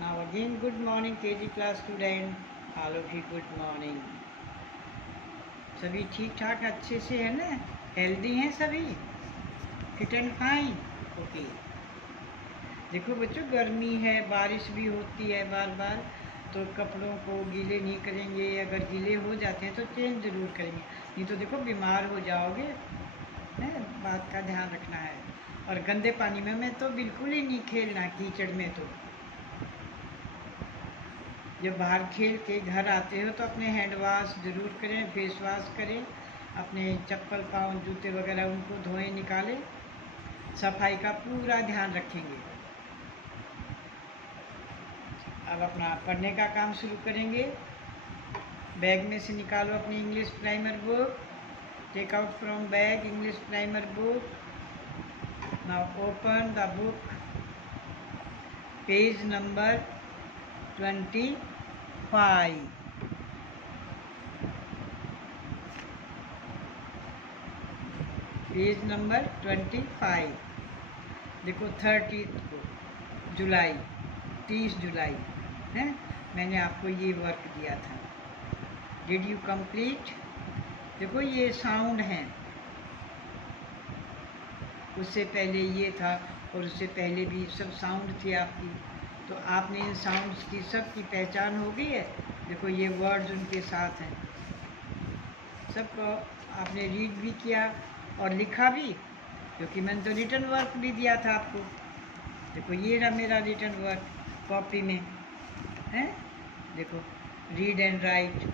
Now again, good morning KG class student. All of you good morning. सभी ठीक ठाक अच्छे से है ना? हेल्दी हैं सभी? Fit and fine? ओके। देखो बच्चों, गर्मी है, बारिश भी होती है बार बार, तो कपड़ों को गीले नहीं करेंगे। अगर गीले हो जाते हैं तो चेंज ज़रूर करेंगे, नहीं तो देखो बीमार हो जाओगे, है? बात का ध्यान रखना है। और गंदे पानी में तो बिल्कुल ही नहीं खेलना, कीचड़ में तो। जब बाहर खेल के घर आते हो तो अपने हैंड वॉश ज़रूर करें, फेस वॉश करें, अपने चप्पल पाँव जूते वगैरह उनको धोएं निकालें, सफाई का पूरा ध्यान रखेंगे। अब अपना पढ़ने का काम शुरू करेंगे। बैग में से निकालो अपनी English primer book, take out from bag English primer book. Now open the book, page number 25। Page number 25। देखो 30 को जुलाई, 30 जुलाई है, मैंने आपको ये वर्क दिया था। Did you complete? देखो ये साउंड हैं, उससे पहले ये था और उससे पहले भी सब साउंड थी आपकी, तो आपने इन साउंड्स की सब की पहचान हो गई है। देखो ये वर्ड्स उनके साथ हैं, सबको आपने रीड भी किया और लिखा भी, क्योंकि मैंने तो रिटर्न वर्क भी दिया था आपको। देखो ये रहा मेरा रिटर्न वर्क कॉपी में है। देखो read and right,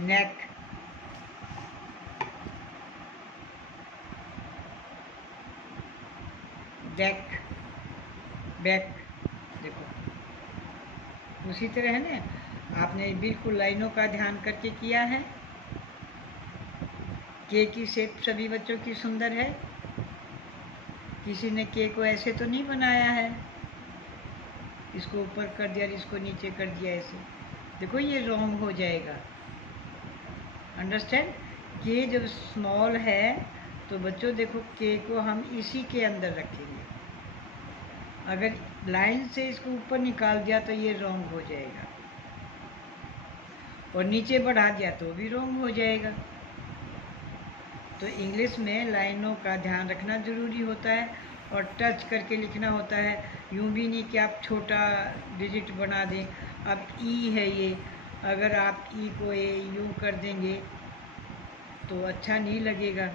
neck, deck, back. देखो उसी तरह है ना, आपने बिल्कुल लाइनों का ध्यान करके किया है। के की शेप सभी बच्चों की सुंदर है, किसी ने के को ऐसे तो नहीं बनाया है, इसको ऊपर कर दिया और इसको नीचे कर दिया ऐसे। देखो ये रॉन्ग हो जाएगा। अंडरस्टैंड? के जब स्मॉल है तो बच्चों देखो के को हम इसी के अंदर रखेंगे। अगर लाइन से इसको ऊपर निकाल दिया तो ये रॉन्ग हो जाएगा, और नीचे बढ़ा दिया तो भी रॉन्ग हो जाएगा। तो इंग्लिश में लाइनों का ध्यान रखना ज़रूरी होता है और टच करके लिखना होता है। यूँ भी नहीं कि आप छोटा डिजिट बना दें। अब ई है ये, अगर आप ई को ए यूँ कर देंगे तो अच्छा नहीं लगेगा,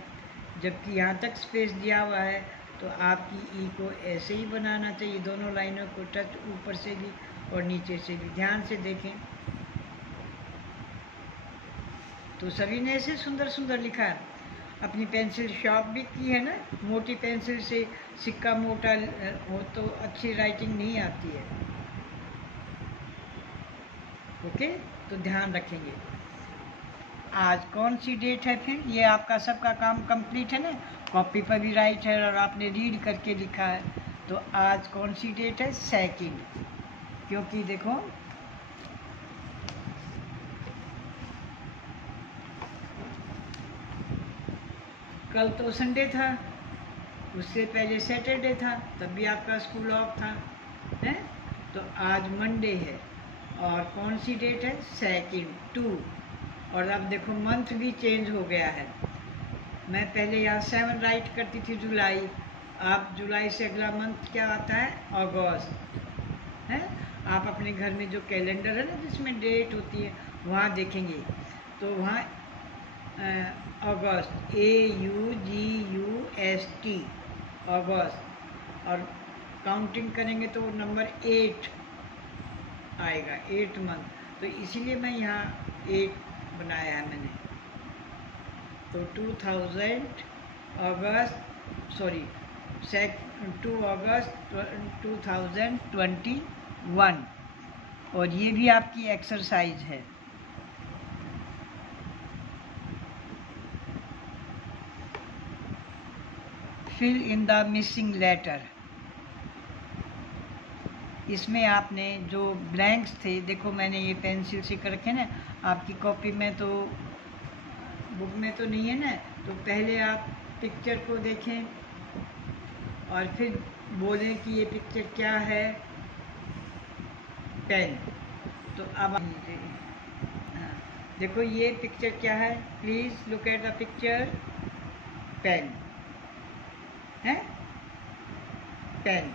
जबकि यहाँ तक स्पेस दिया हुआ है तो आपकी ई को ऐसे ही बनाना चाहिए। दोनों लाइनों को टच ऊपर से भी और नीचे से भी, ध्यान से देखें। तो सभी ने ऐसे सुंदर सुंदर लिखा है। अपनी पेंसिल शार्प भी की है ना, मोटी पेंसिल से सिक्का मोटा हो तो अच्छी राइटिंग नहीं आती है। ओके, तो ध्यान रखेंगे। आज कौन सी डेट है? फिर ये आपका सबका काम कंप्लीट है ना, कॉपी पर भी राइट है और आपने रीड करके लिखा है। तो आज कौन सी डेट है? 2, क्योंकि देखो कल तो संडे था, उससे पहले सैटरडे था, तब भी आपका स्कूल ऑफ था, है? तो आज मंडे है और कौन सी डेट है? 2। और अब देखो मंथ भी चेंज हो गया है। मैं पहले यहाँ 7 राइट करती थी जुलाई, अब जुलाई से अगला मंथ क्या आता है? अगस्त, है? आप अपने घर में जो कैलेंडर है ना जिसमें डेट होती है वहाँ देखेंगे, तो वहाँ अगस्त, AUGUST, अगस्त, और काउंटिंग करेंगे तो वो नंबर 8 आएगा, 8 मंथ। तो इसीलिए मैं यहाँ 8 बनाया है मैंने। तो 2000 अगस्त, सॉरी 2 अगस्त 2021, और ये भी आपकी एक्सरसाइज है। Fill in the missing letter. इसमें आपने जो ब्लैंक्स थे, देखो मैंने ये पेंसिल से कर रखे ना, आपकी कॉपी में तो बुक में तो नहीं है ना, तो पहले आप पिक्चर को देखें और फिर बोलें कि ये पिक्चर क्या है, पेन। तो अब हाँ, देखो ये पिक्चर क्या है, please look at the picture. Pen है, पेन।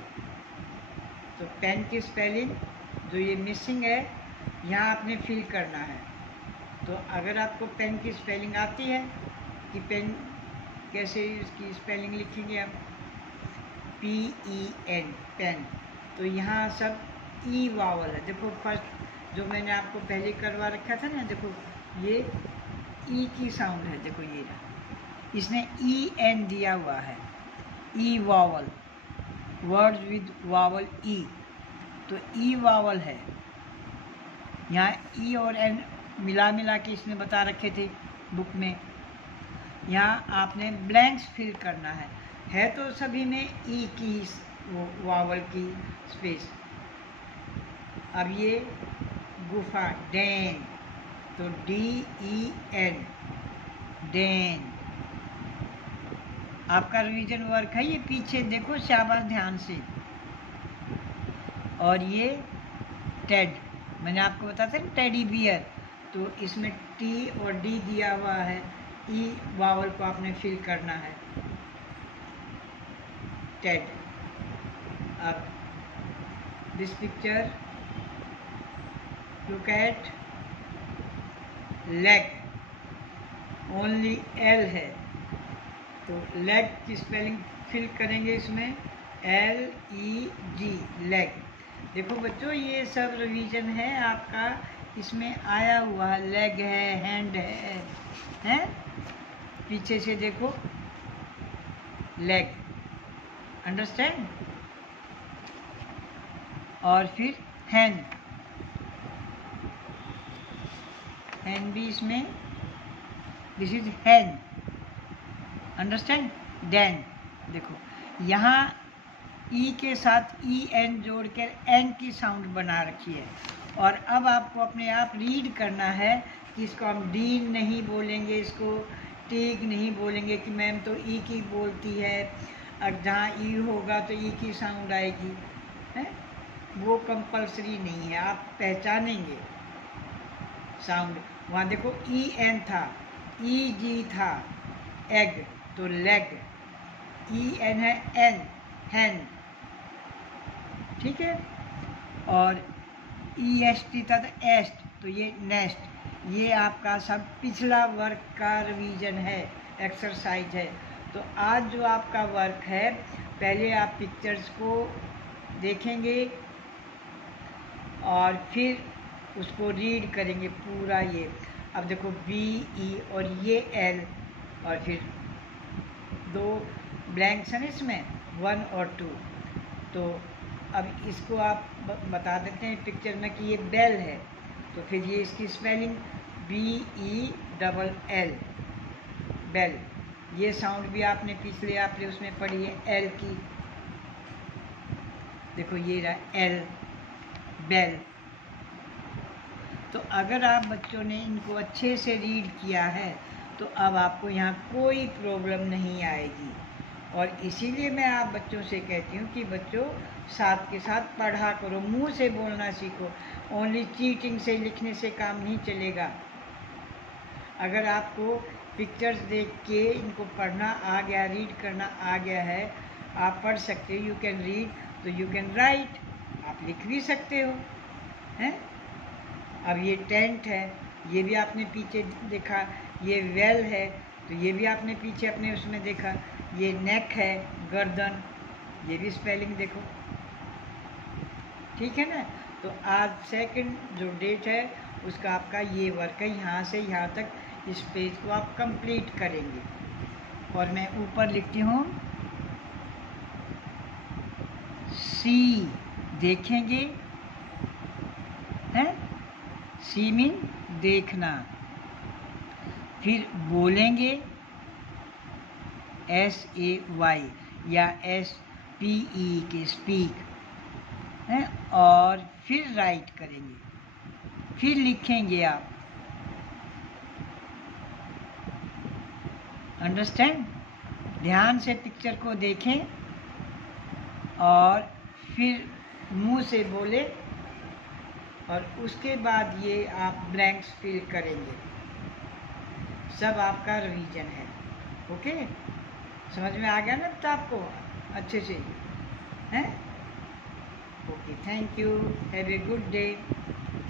तो पेन की स्पेलिंग जो ये मिसिंग है यहाँ आपने फिल करना है। तो अगर आपको पेन की स्पेलिंग आती है कि पेन कैसे इसकी स्पेलिंग लिखेंगे आप, PEN, पेन, तो यहाँ सब ई वावल है। देखो फर्स्ट जो मैंने आपको पहले करवा रखा था ना, देखो ये ई की साउंड है, देखो ये इसने EN दिया हुआ है, ई वावल, वर्ड्स विद वावल ई, तो ई वावल है। यहाँ ई और एन मिला के इसने बता रखे थे बुक में। यहाँ आपने ब्लैंक्स फिल करना है तो सभी में ई की वावल की स्पेस। अब ये गुफा, डैन, तो DEN, डैन। आपका रिवीजन वर्क है ये, पीछे देखो शाबाश ध्यान से। और ये टेड, मैंने आपको बताया था टेडी बियर, तो इसमें T और D दिया हुआ है, ई वावल को आपने फिल करना है, टेड। अब this picture, look at leg, only L है, तो लेग की स्पेलिंग फिल करेंगे इसमें, LEG, लेग। देखो बच्चों ये सब रिवीजन है आपका, इसमें आया हुआ है, लेग है, हैंड है? पीछे से देखो, लेग, अंडरस्टैंड। और फिर हैंड, हैंड भी इसमें, this is hand, understand. Then देखो यहाँ ई के साथ EN जोड़कर एन की साउंड बना रखी है। और अब आपको अपने आप रीड करना है कि इसको हम डी नहीं बोलेंगे, इसको टीग नहीं बोलेंगे कि मैम तो ई की बोलती है, और जहाँ ई होगा तो ई की साउंड आएगी, है? वो कंपलसरी नहीं है, आप पहचानेंगे साउंड। वहाँ देखो EN था, EG था, एग, तो लेग, EN है, एन, हैंड, ठीक है। और EST था तो एस्ट, तो ये नेस्ट। ये आपका सब पिछला वर्क का रिवीजन है, एक्सरसाइज है। तो आज जो आपका वर्क है, पहले आप पिक्चर्स को देखेंगे और फिर उसको रीड करेंगे पूरा ये। अब देखो BE और ये L, और फिर 2 ब्लैंक्स हैं इसमें, 1 और 2। तो अब इसको आप बता देते हैं पिक्चर में कि ये बेल है, तो फिर ये इसकी स्पेलिंग BELL, बेल। ये साउंड भी आपने पिछले आपने उसमें पढ़ी है, L की, देखो ये रहा L, बेल। तो अगर आप बच्चों ने इनको अच्छे से रीड किया है तो अब आपको यहाँ कोई प्रॉब्लम नहीं आएगी। और इसीलिए मैं आप बच्चों से कहती हूँ कि बच्चों साथ के साथ पढ़ा करो, मुंह से बोलना सीखो। ओनली चीटिंग से लिखने से काम नहीं चलेगा। अगर आपको पिक्चर्स देख के इनको पढ़ना आ गया, रीड करना आ गया है, आप पढ़ सकते हो, यू कैन रीड, तो यू कैन राइट, आप लिख भी सकते हो, हैं? अब ये टेंट है, ये भी आपने पीछे देखा, ये वेल है, तो ये भी आपने पीछे अपने उसमें देखा, ये नेक है, गर्दन, ये भी स्पेलिंग देखो, ठीक है ना। तो आज सेकंड जो डेट है उसका आपका ये वर्क है, यहाँ से यहाँ तक इस पेज को आप कंप्लीट करेंगे। और मैं ऊपर लिखती हूँ सी, देखेंगे, हैं? सी मीन देखना। फिर बोलेंगे SAY या SPE के स्पीक, हैं? और फिर राइट करेंगे, फिर लिखेंगे आप, अंडरस्टैंड। ध्यान से पिक्चर को देखें और फिर मुंह से बोले और उसके बाद ये आप ब्लैंक्स फिल करेंगे। सब आपका रिवीजन है। ओके, समझ में आ गया ना तो आपको अच्छे से हैं? Okay, thank you, have a good day.